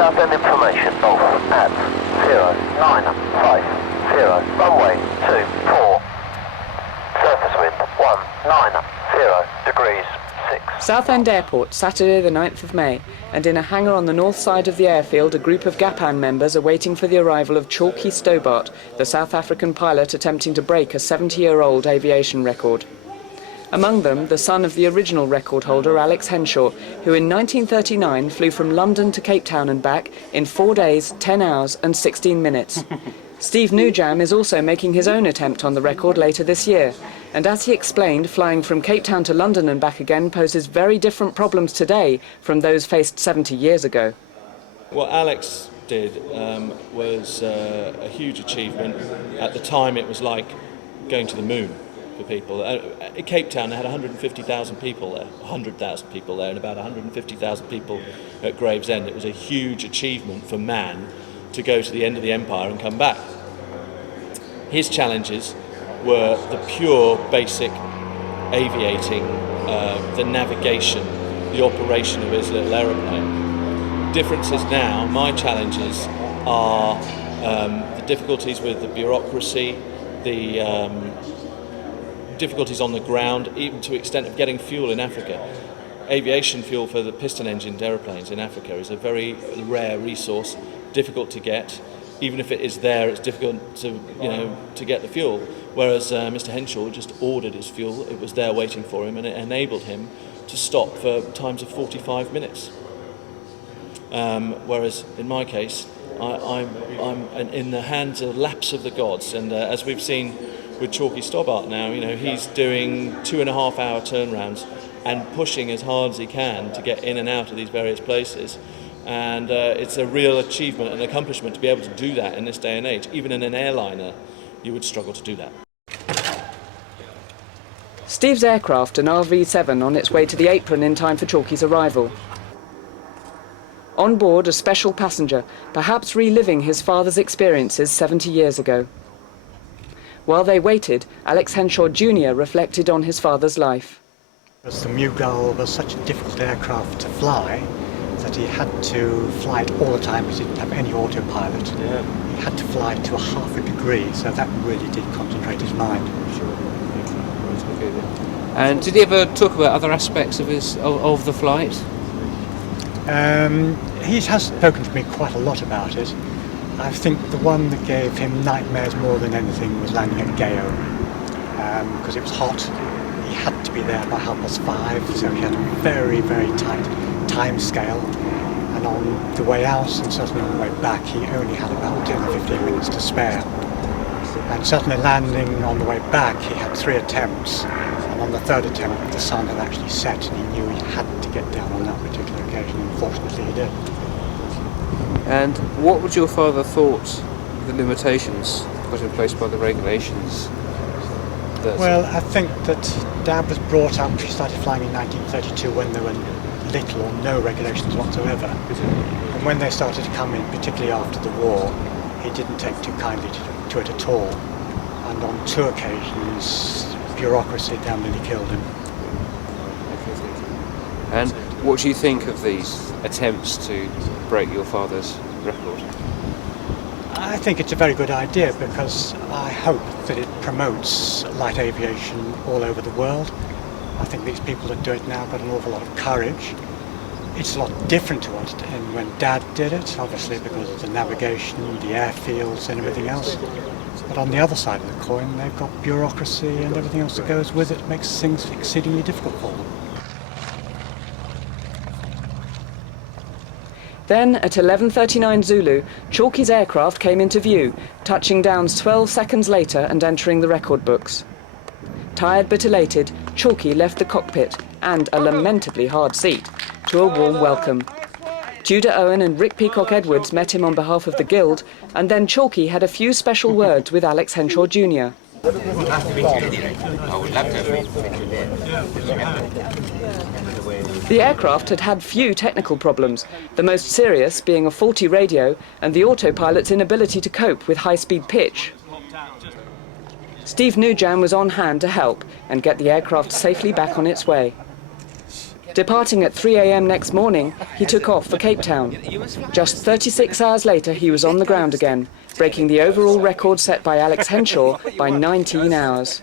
Southend information off at 0950, runway 24, surface wind 190 degrees 6. Southend Airport, Saturday the 9th of May, and in a hangar on the north side of the airfield, a group of GAPAN members are waiting for the arrival of Chalkie Stobbart, the South African pilot attempting to break a 70-year-old aviation record. Among them, the son of the original record holder, Alex Henshaw, who in 1939 flew from London to Cape Town and back in 4 days, 10 hours and 16 minutes. Steve Newjam is also making his own attempt on the record later this year. And as he explained, flying from Cape Town to London and back again poses very different problems today from those faced 70 years ago. What Alex did was a huge achievement. At the time it was like going to the moon for people. At Cape Town they had 150,000 people there, 100,000 people there, and about 150,000 people at Gravesend. It was a huge achievement for man to go to the end of the empire and come back. His challenges were the pure basic aviating, the navigation, the operation of his little aeroplane. Differences now, my challenges are the difficulties with the bureaucracy, the difficulties on the ground, even to the extent of getting fuel in Africa. Aviation fuel for the piston-engined aeroplanes in Africa is a very rare resource, difficult to get. Even if it is there, it's difficult to get the fuel. Whereas Mr. Henshaw just ordered his fuel, it was there waiting for him, and it enabled him to stop for times of 45 minutes. Whereas in my case, I'm in the hands of laps of the gods, and as we've seen with Chalkie Stobbart now, he's doing 2.5-hour turnarounds and pushing as hard as he can to get in and out of these various places. And it's a real achievement and accomplishment to be able to do that in this day and age. Even in an airliner, you would struggle to do that. Steve's aircraft, an RV-7, on its way to the apron in time for Chalkie's arrival. On board, a special passenger, perhaps reliving his father's experiences 70 years ago. While they waited, Alex Henshaw Jr. reflected on his father's life. The Mughal was such a difficult aircraft to fly that he had to fly it all the time because he didn't have any autopilot. Yeah. He had to fly to 1/2 degree, so that really did concentrate his mind. Sure. And did he ever talk about other aspects of the flight? He has spoken to me quite a lot about it. I think the one that gave him nightmares more than anything was landing at Gao, because it was hot. He had to be there by 5:30, so he had a very, very tight time scale, and on the way out and certainly on the way back he only had about 10 or 15 minutes to spare. And certainly landing on the way back he had 3 attempts, and on the 3rd attempt the sun had actually set and he knew he had to get down on that particular occasion, and fortunately he did. And what would your father thought of the limitations put in place by the regulations? Well, I think that Dad was brought up, he started flying in 1932 when there were little or no regulations whatsoever. And when they started to come in, particularly after the war, he didn't take too kindly to it at all. And on 2 occasions, bureaucracy down nearly killed him. And what do you think of these attempts to break your father's record? I think it's a very good idea because I hope that it promotes light aviation all over the world. I think these people that do it now have got an awful lot of courage. It's a lot different to what when Dad did it, obviously because of the navigation, the airfields and everything else. But on the other side of the coin, they've got bureaucracy and everything else that goes with it, makes things exceedingly difficult for them. Then, at 11:39 Zulu, Chalkie's aircraft came into view, touching down 12 seconds later and entering the record books. Tired but elated, Chalkie left the cockpit, and a lamentably hard seat, to a warm welcome. Tudor Owen and Rick Peacock Edwards met him on behalf of the Guild, and then Chalkie had a few special words with Alex Henshaw Jr. The aircraft had had few technical problems, the most serious being a faulty radio and the autopilot's inability to cope with high-speed pitch. Steve Newjam was on hand to help and get the aircraft safely back on its way. Departing at 3 a.m. next morning, he took off for Cape Town. Just 36 hours later, he was on the ground again, breaking the overall record set by Alex Henshaw by 19 hours.